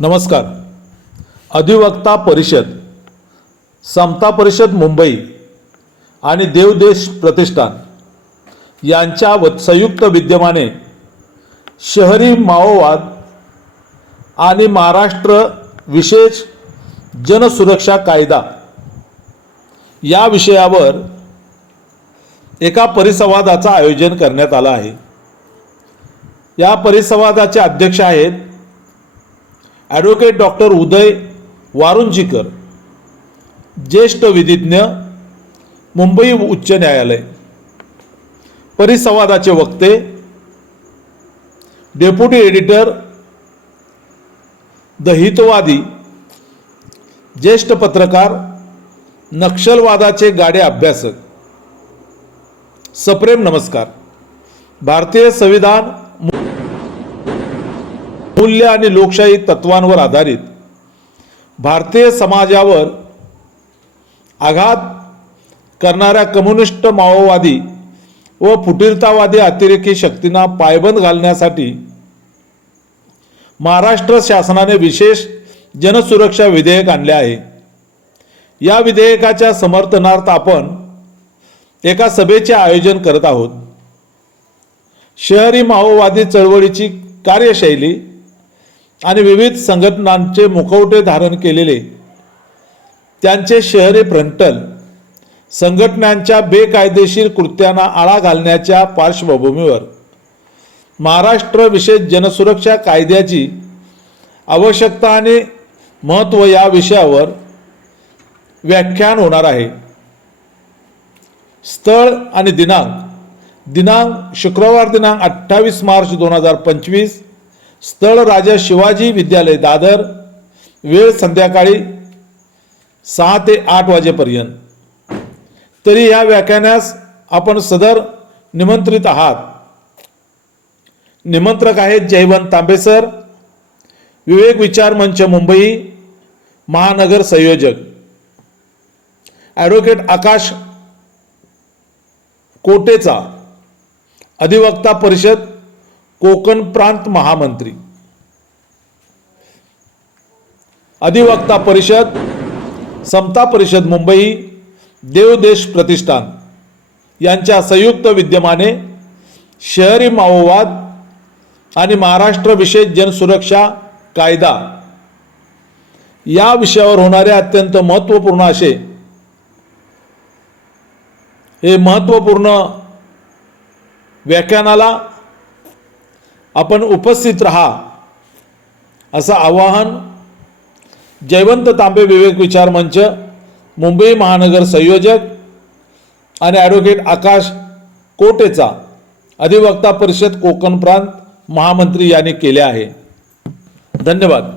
नमस्कार. अधिवक्ता परिषद समता परिषद मुंबई आणि देवदेश प्रतिष्ठान यांच्या व संयुक्त विद्यमाने शहरी माओवाद आणि महाराष्ट्र विशेष जनसुरक्षा कायदा या विषयावर एका परिसंवादाचं आयोजन करण्यात आलं आहे. या परिसंवादाचे अध्यक्ष आहेत ॲडव्होकेट डॉक्टर उदय वारुंजीकर ज्येष्ठ विधिज्ञ मुंबई उच्च न्यायालय. परिसंवादाचे वक्ते डेप्युटी एडिटर द हितवादी ज्येष्ठ पत्रकार नक्षलवादाचे गाडे अभ्यासक. सप्रेम नमस्कार. भारतीय संविधान मूल्य आणि लोकशाही तत्वांवर आधारित भारतीय समाजावर आघात करणाऱ्या कम्युनिस्ट माओवादी व फुटीरतावादी अतिरेकी शक्तींना पायबंद घालण्यासाठी महाराष्ट्र शासनाने विशेष जनसुरक्षा विधेयक आणले आहे. या विधेयकाच्या समर्थनार्थ आपण एका सभेचे आयोजन करत आहोत. शहरी माओवादी चळवळीची कार्यशैली आणि विविध संघटनांचे मुखवटे धारण केलेले त्यांचे शहरी फ्रंटल संघटनांच्या बेकायदेशीर कृत्यांना आळा घालण्याच्या पार्श्वभूमीवर महाराष्ट्र विशेष जनसुरक्षा कायद्याची आवश्यकता आणि महत्त्व या विषयावर व्याख्यान होणार आहे. स्थळ आणि दिनांक दिनांक शुक्रवार दिनांक अठ्ठावीस मार्च दोन हजार पंचवीस स्थळ राजा शिवाजी विद्यालय दादर. वेळ संध्याकाळी सहा ते आठ वाजेपर्यंत. तरी या व्याख्यानास आपण सदर निमंत्रित आहात. निमंत्रक आहेत जयवंत तांबेसर विवेक विचार मंच मुंबई महानगर संयोजक. ॲडव्होकेट आकाश कोटेचा अधिवक्ता परिषद कोकण प्रांत महामंत्री. अधिवक्ता परिषद समता परिषद मुंबई देवदेश प्रतिष्ठान. यांच्या संयुक्त विद्यमाने शहरी माओवाद आणि महाराष्ट्र विशेष जनसुरक्षा कायदा. या विषयावर होणारे अत्यंत महत्त्वपूर्ण असे हे महत्त्वपूर्ण व्याख्यानाला आपण उपस्थित राहा. असं आवाहन जयवंत तांबे विवेक विचार मंच मुंबई महानगर संयोजक आणि ॲडव्होकेट आकाश कोटेचा अधिवक्ता परिषद कोकण प्रांत महामंत्री यांनी केले आहे. धन्यवाद.